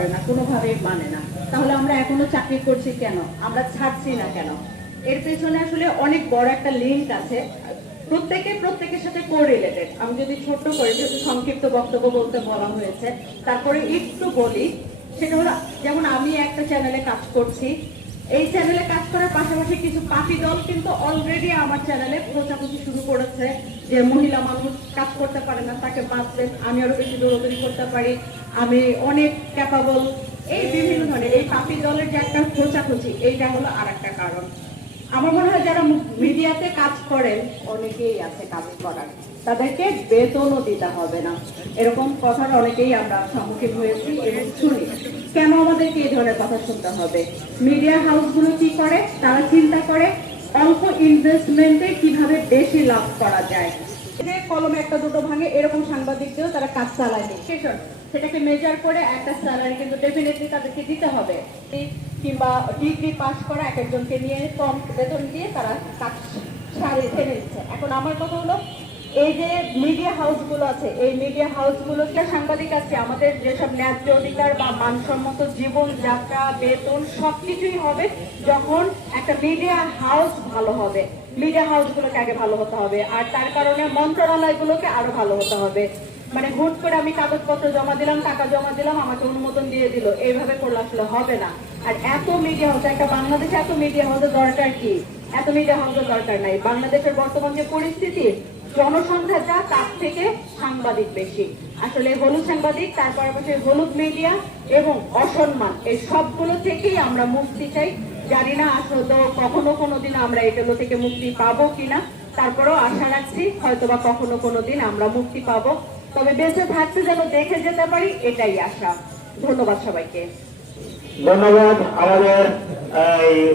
করে না, কোনোভাবেই মানে না। তাহলে আমরা এখনো চাকরি করছি কেন, আমরা ছাড়ছি না কেন? এর পেছনে আসলে অনেক বড় একটা লিঙ্ক আছে, প্রত্যেকের সাথে কোরিলেটেড। আমি যদি ছোট্ট করে, যেহেতু সংক্ষিপ্ত বক্তব্য বলতে বলা হয়েছে, তারপরে একটু বলি। সেটা হলো, যেমন আমি একটা চ্যানেলে কাজ করছি, এই চ্যানেলে কাজ করার পাশাপাশি কিছু পাপি দল কিন্তু অলরেডি আমার চ্যানেলে খোঁচাখুচি শুরু করেছে যে মহিলা মানুষ কাজ করতে পারে না, তাকে বাঁচবেন, আমি আরো বেশি দৌড়দৌড়ি করতে পারি, আমি অনেক ক্যাপাবল। এই বিভিন্ন ধরনের এই পাপি দলের যে একটা খোঁচাখুচি, এইটা হলো আর একটা কারণ। আমার মনে হয় যারা মিডিয়াতে কাজ করেন অনেকেই আছে কাজ করার, তাদেরকে বেতনও দিতে হবে না, এরকম কথার অনেকেই আমরা সম্মুখীন হয়েছি এবং শুনি। কেন আমাদেরকে এই ধরনের কথা শুনতে হবে? মিডিয়া হাউসগুলো কি করে? তারা চিন্তা করে অল্প ইনভেস্টমেন্টে কিভাবে বেশি লাভ করা যায়। যে কলমে একটা দুটো ভাঙে এরকম সাংবাদিকদেরও তারা কাজ চালায় নিচ্ছে, সেটাকে মেজার করে একটা স্যালারি কিন্তু ডেফিনেটলি তাদেরকে দিতে হবে, কিংবা ডিগ্রি পাস করা এক একজনকে নিয়ে কম বেতন দিয়ে তারা কাজ সারিয়ে ছেড়ে দিচ্ছে। এখন আমার কথা হলো, এই যে মিডিয়া হাউসগুলো আছে, এই মিডিয়া হাউসগুলোকে সাংবাদিক আছে, আমাদের যেসব ন্যায্য অধিকার বা মানসম্মত জীবনযাত্রা, বেতন সবকিছুই হবে যখন একটা মিডিয়া হাউস ভালো হবে। মিডিয়া হাউসগুলোকে আগে ভালো হতে হবে, আর তার কারণে মন্ত্রণালয়গুলোকে আরো ভালো হতে হবে। মানে হুট করে আমি কাগজপত্র জমা দিলাম, টাকা জমা দিলাম, আমাকে অনুমোদন দিয়ে দিল, এইভাবে করলে আসলে হবে না। আর এত মিডিয়া হাউস, একটা বাংলাদেশে এত মিডিয়া হাউসের দরকার কি? এত মিডিয়া হাউসের দরকার নাই। বাংলাদেশের বর্তমান যে পরিস্থিতি, জনসংখ্যা যা, তার থেকে সাংবাদিক বেশি। আসলে হলুদ সাংবাদিক, তারপর হলুদ মিডিয়া এবং অসম্মান, এই সবগুলো থেকেই আমরা মুক্তি চাই। জানি না আসলে কখনো কোনোদিন আমরা এগুলো থেকে মুক্তি পাবো কিনা, তারপরেও আশা রাখছি হয়তোবা কখনো কোনোদিন আমরা মুক্তি পাবো। তবে বেঁচে থাকতে যেন দেখে যেতে পারি, এটাই আশা। ধন্যবাদ সবাইকে। ধন্যবাদ আমাদের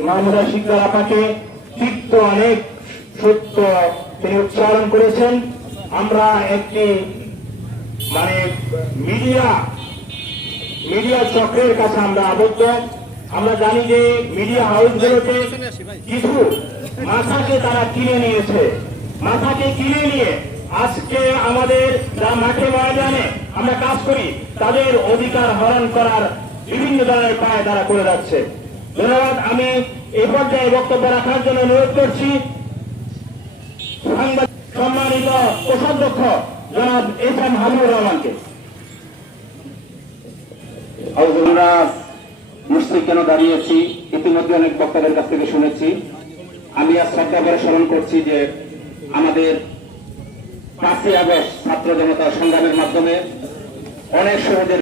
মাহমুদা শিকদার আপাকে। তিক্ত অনেক সত্য তিনি উচ্চারণ করেছেন। আমরা একটি মানে মিডিয়া চক্রের কাছে আমরা আবদ্ধ। আমরা জানি যে মিডিয়া হাউসগুলোতে কিছু মাথাকে তারা কিনে নিয়েছে। মাথাকে কিনে নিয়ে আজকে আমাদের যা মাঠে ময়দানে আমরা কাজ করি, তাদের অধিকার হরণ করার বিভিন্ন ধরনের পায়ে তারা করে যাচ্ছে। ধন্যবাদ। আমি এই পর্যায়ে বক্তব্য রাখার জন্য অনুরোধ করছি সম্মানিত কোষাধ্যক্ষ জনাব এস এম হাবিবুর রহমানকে। আমরা মুসলিম কেন দাঁড়িয়েছি, ইতিমধ্যে অনেক বক্তাদের কাছ থেকে শুনেছি। আমি আজ শ্রদ্ধা করে স্মরণ করছি যে আমাদের 5ই আগস্ট ছাত্র জনতার সংগ্রামের মাধ্যমে অনেক শহীদের